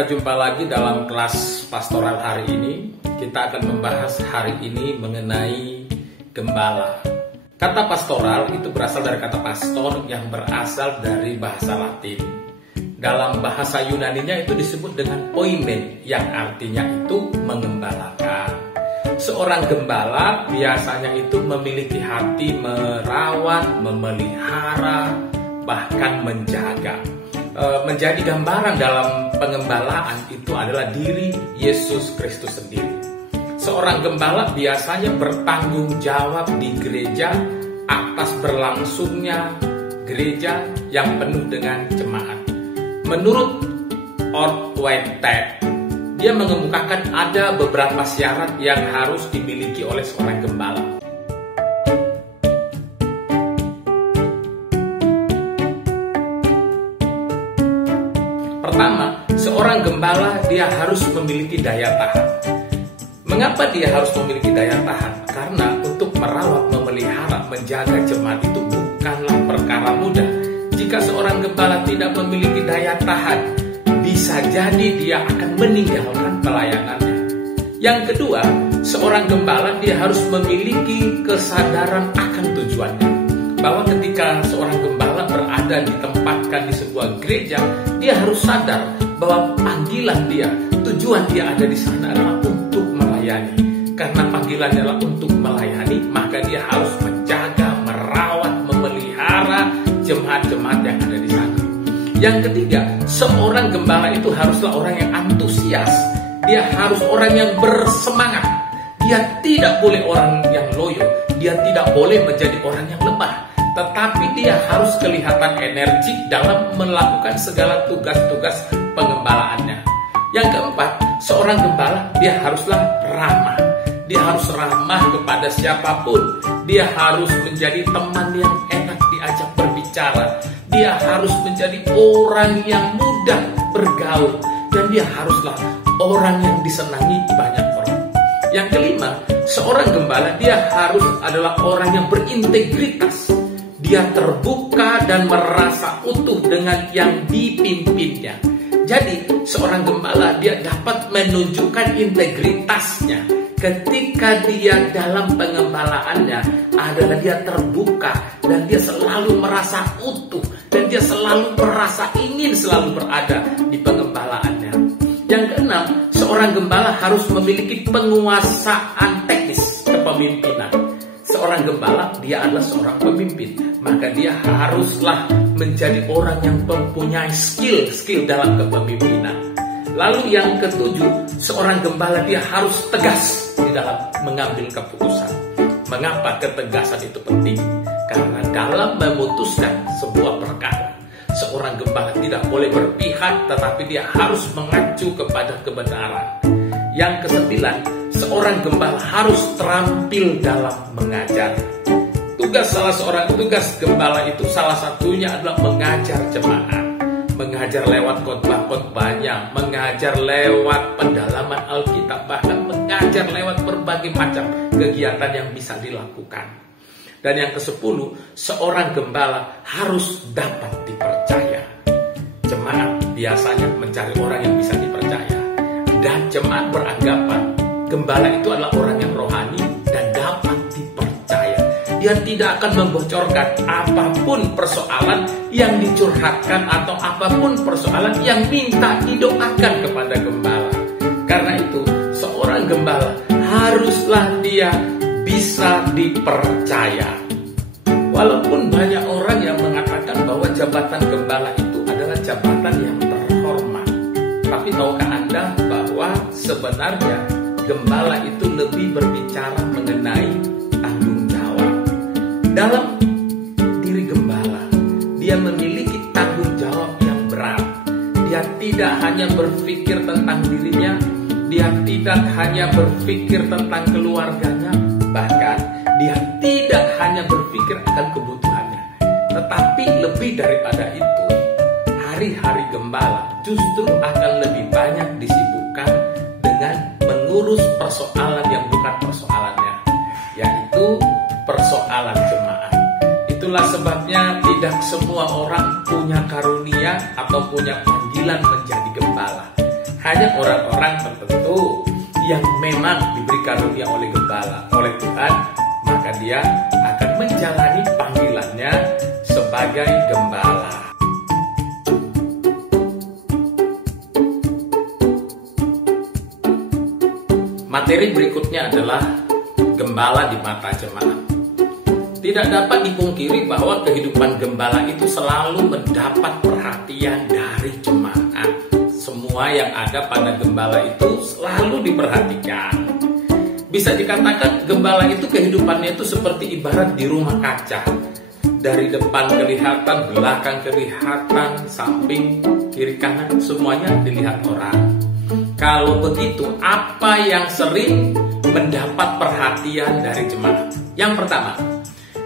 kita jumpa lagi dalam kelas pastoral hari ini. Kita akan membahas hari ini mengenai gembala. Kata pastoral itu berasal dari kata pastor yang berasal dari bahasa Latin. Dalam bahasa Yunaninya itu disebut dengan poimen yang artinya itu mengembalakan. Seorang gembala biasanya itu memiliki hati merawat, memelihara, bahkan menjaga. Menjadi gambaran dalam pengembalaan itu adalah diri Yesus Kristus sendiri. Seorang gembala biasanya bertanggung jawab di gereja atas berlangsungnya gereja yang penuh dengan jemaat. Menurut Ortweitek, dia mengemukakan ada beberapa syarat yang harus dimiliki oleh seorang gembala. Pertama, seorang gembala dia harus memiliki daya tahan. Mengapa dia harus memiliki daya tahan? Karena untuk merawat, memelihara, menjaga jemaat itu bukanlah perkara mudah. Jika seorang gembala tidak memiliki daya tahan, bisa jadi dia akan meninggalkan pelayanannya. Yang kedua, seorang gembala dia harus memiliki kesadaran akan tujuannya. Bahwa ketika seorang gembala berada ditempatkan di sebuah gereja, dia harus sadar bahwa panggilan dia, tujuan dia ada di sana adalah untuk melayani. Karena panggilannya adalah untuk melayani, maka dia harus menjaga, merawat, memelihara jemaat-jemaat yang ada di sana. Yang ketiga, seorang gembala itu haruslah orang yang antusias. Dia harus orang yang bersemangat. Dia tidak boleh orang yang loyo. Dia tidak boleh menjadi orang yang lemah. Tetapi dia harus kelihatan energik dalam melakukan segala tugas-tugas pengembalaannya. Yang keempat, seorang gembala dia haruslah ramah. Dia harus ramah kepada siapapun. Dia harus menjadi teman yang enak diajak berbicara. Dia harus menjadi orang yang mudah bergaul. Dan dia haruslah orang yang disenangi banyak orang. Yang kelima, seorang gembala dia harus adalah orang yang berintegritas. Dia terbuka dan merasa utuh dengan yang dipimpinnya. Jadi, seorang gembala dia dapat menunjukkan integritasnya ketika dia dalam pengembalaannya adalah dia terbuka dan dia selalu merasa utuh dan dia selalu merasa ingin selalu berada di pengembalaannya. Yang keenam, seorang gembala harus memiliki penguasaan teknis kepemimpinan. Seorang gembala dia adalah seorang pemimpin, maka dia haruslah menjadi orang yang mempunyai skill dalam kepemimpinan. Lalu yang ketujuh, seorang gembala dia harus tegas di dalam mengambil keputusan. Mengapa ketegasan itu penting? Karena dalam memutuskan sebuah perkara, seorang gembala tidak boleh berpihak, tetapi dia harus mengacu kepada kebenaran. Yang kesembilan, seorang gembala harus terampil dalam mengajar. Tugas gembala itu salah satunya adalah mengajar jemaat. Mengajar lewat khotbah-khotbahnya, mengajar lewat pendalaman Alkitab, bahkan mengajar lewat berbagai macam kegiatan yang bisa dilakukan. Dan yang ke-10, seorang gembala harus dapat dipercaya. Jemaat biasanya mencari orang yang bisa dipercaya. Dan jemaat beranggapan gembala itu adalah orang yang rohani dan dapat dipercaya. Dia tidak akan membocorkan apapun persoalan yang dicurhatkan atau apapun persoalan yang minta didoakan kepada gembala. Karena itu, seorang gembala haruslah dia bisa dipercaya. Walaupun banyak orang yang mengatakan bahwa jabatan gembala itu adalah jabatan yang terhormat. Tapi tahukah Anda bahwa sebenarnya gembala itu lebih berbicara mengenai tanggung jawab. Dalam diri gembala, dia memiliki tanggung jawab yang berat. Dia tidak hanya berpikir tentang dirinya, dia tidak hanya berpikir tentang keluarganya, bahkan dia tidak hanya berpikir akan kebutuhannya. Tetapi lebih daripada itu, hari-hari gembala justru akan lebih banyak disibukkan dengan mengurus persoalan yang bukan persoalannya, yaitu persoalan jemaat. Itulah sebabnya tidak semua orang punya karunia atau punya panggilan menjadi gembala. hanya orang-orang tertentu yang memang diberi karunia oleh gembala, oleh Tuhan, maka dia akan menjalani panggilannya sebagai gembala. Materi berikutnya adalah gembala di mata jemaat. Tidak dapat dipungkiri bahwa kehidupan gembala itu selalu mendapat perhatian dari jemaat. Semua yang ada pada gembala itu selalu diperhatikan. Bisa dikatakan gembala itu kehidupannya itu seperti ibarat di rumah kaca. Dari depan kelihatan, belakang kelihatan, samping, kiri kanan, semuanya dilihat orang. Kalau begitu, apa yang sering mendapat perhatian dari jemaat? Yang pertama,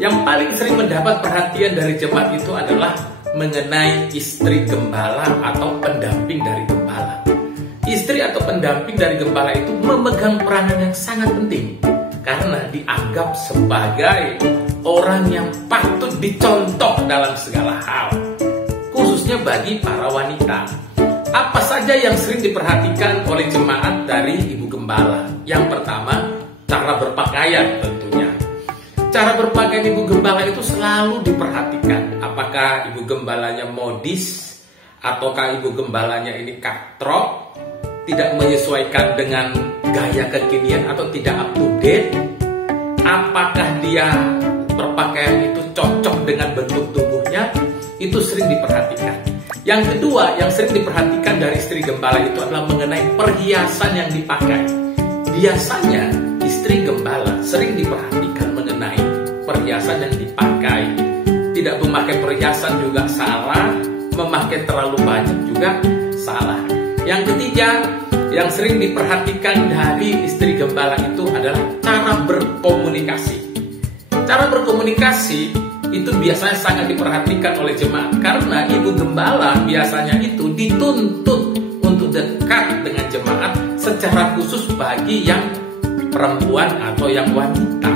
yang paling sering mendapat perhatian dari jemaat itu adalah mengenai istri gembala atau pendamping dari gembala. Istri atau pendamping dari gembala itu memegang peranan yang sangat penting karena dianggap sebagai orang yang patut dicontoh dalam segala hal, khususnya bagi para wanita. Apa saja yang sering diperhatikan oleh jemaat dari ibu gembala? Yang pertama, cara berpakaian tentunya. Cara berpakaian ibu gembala itu selalu diperhatikan. Apakah ibu gembalanya modis, ataukah ibu gembalanya ini katrok, tidak menyesuaikan dengan gaya kekinian atau tidak up to date? Apakah dia berpakaian itu cocok dengan bentuk tubuhnya? Itu sering diperhatikan. Yang kedua yang sering diperhatikan dari istri gembala itu adalah mengenai perhiasan yang dipakai. Biasanya istri gembala sering diperhatikan mengenai perhiasan yang dipakai. Tidak memakai perhiasan juga salah, memakai terlalu banyak juga salah. Yang ketiga yang sering diperhatikan dari istri gembala itu adalah cara berkomunikasi. Cara berkomunikasi itu biasanya sangat diperhatikan oleh jemaat karena ibu gembala biasanya itu dituntut untuk dekat dengan jemaat secara khusus bagi yang perempuan atau yang wanita.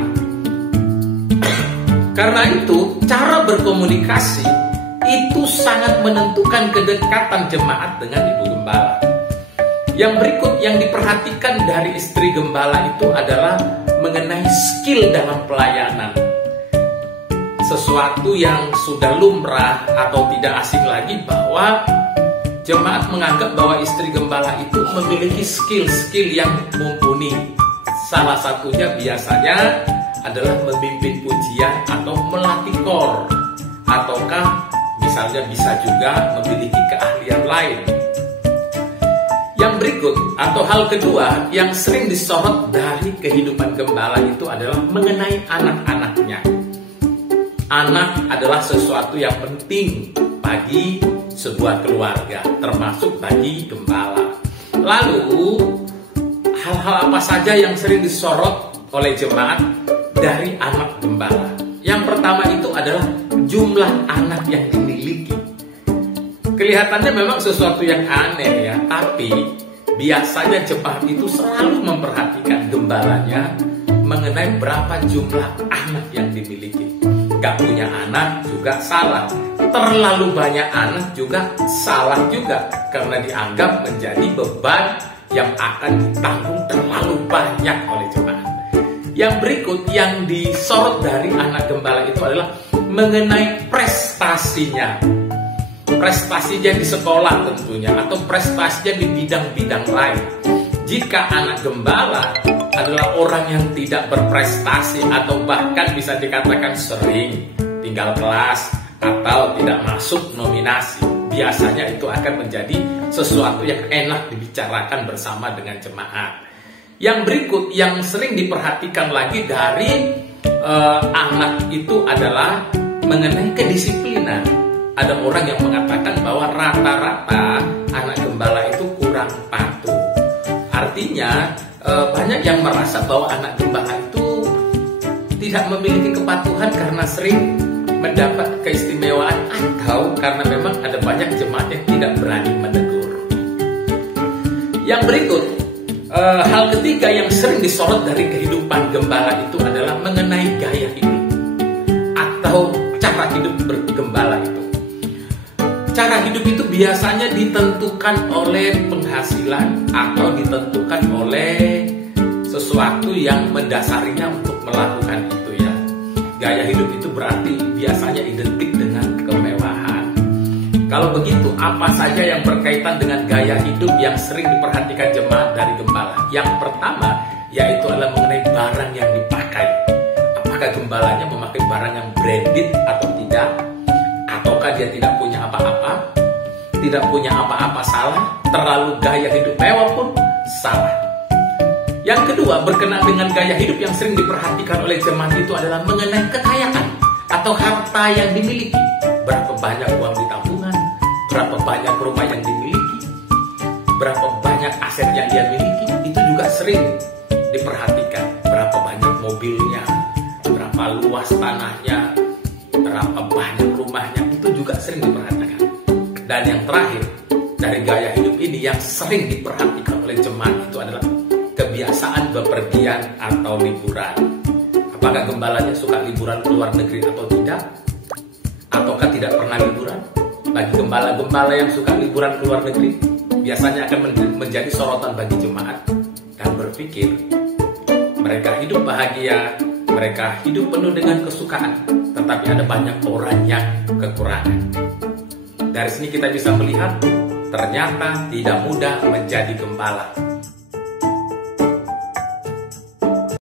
Karena itu cara berkomunikasi itu sangat menentukan kedekatan jemaat dengan ibu gembala. Yang berikut yang diperhatikan dari istri gembala itu adalah mengenai skill dalam pelayanan. Sesuatu yang sudah lumrah atau tidak asing lagi bahwa jemaat menganggap bahwa istri gembala itu memiliki skill-skill yang mumpuni. Salah satunya biasanya adalah memimpin pujian atau melatih kor, ataukah misalnya bisa juga memiliki keahlian lain. Yang berikut atau hal kedua yang sering disorot dari kehidupan gembala itu adalah mengenai anak-anaknya. Anak adalah sesuatu yang penting bagi sebuah keluarga, termasuk bagi gembala. Lalu, hal-hal apa saja yang sering disorot oleh jemaat dari anak gembala? Yang pertama itu adalah jumlah anak yang dimiliki. Kelihatannya memang sesuatu yang aneh ya, tapi biasanya jemaat itu selalu memperhatikan gembalanya mengenai berapa jumlah anak yang dimiliki. Gak punya anak juga salah, terlalu banyak anak juga salah juga, karena dianggap menjadi beban yang akan ditanggung terlalu banyak oleh jemaat. Yang berikut yang disorot dari anak gembala itu adalah mengenai prestasinya. Prestasinya di sekolah tentunya, atau prestasinya di bidang-bidang lain. Jika anak gembala adalah orang yang tidak berprestasi atau bahkan bisa dikatakan sering tinggal kelas atau tidak masuk nominasi, biasanya itu akan menjadi sesuatu yang enak dibicarakan bersama dengan jemaat. Yang berikut yang sering diperhatikan lagi dari anak itu adalah mengenai kedisiplinan. Ada orang yang mengatakan bahwa rata-rata anak gembala itu kurang patuh. Artinya banyak yang merasa bahwa anak gembala itu tidak memiliki kepatuhan karena sering mendapat keistimewaan atau karena memang ada banyak jemaat yang tidak berani menegur. Yang berikut, hal ketiga yang sering disorot dari kehidupan gembala itu adalah mengenai gaya hidup atau cara hidup bergembala itu. Cara hidup hidup itu biasanya ditentukan oleh penghasilan atau ditentukan oleh sesuatu yang mendasarinya untuk melakukan itu ya. Gaya hidup itu berarti biasanya identik dengan kemewahan. Kalau begitu, apa saja yang berkaitan dengan gaya hidup yang sering diperhatikan jemaat dari gembala? Yang pertama, yaitu adalah mengenai barang yang dipakai. Apakah gembalanya memakai barang yang branded atau tidak? Ataukah dia tidak punya apa-apa? Tidak punya apa-apa salah? Terlalu gaya hidup mewah pun salah. Yang kedua, berkenaan dengan gaya hidup yang sering diperhatikan oleh jemaat itu adalah mengenai kekayaan atau harta yang dimiliki. Berapa banyak uang di tabungan, berapa banyak rumah yang dimiliki, berapa banyak aset yang dia miliki, itu juga sering diperhatikan. Berapa banyak mobilnya, berapa luas tanahnya, berapa banyak rumahnya, itu juga sering diperhatikan. Dan yang terakhir, dari gaya hidup ini yang sering diperhatikan oleh jemaat itu adalah kebiasaan bepergian atau liburan. Apakah gembalanya suka liburan ke luar negeri atau tidak? Ataukah tidak pernah liburan? Bagi gembala-gembala yang suka liburan ke luar negeri, biasanya akan menjadi sorotan bagi jemaat dan berpikir mereka hidup bahagia, mereka hidup penuh dengan kesukaan, tetapi ada banyak orang yang kekurangan. Dari sini kita bisa melihat ternyata tidak mudah menjadi gembala.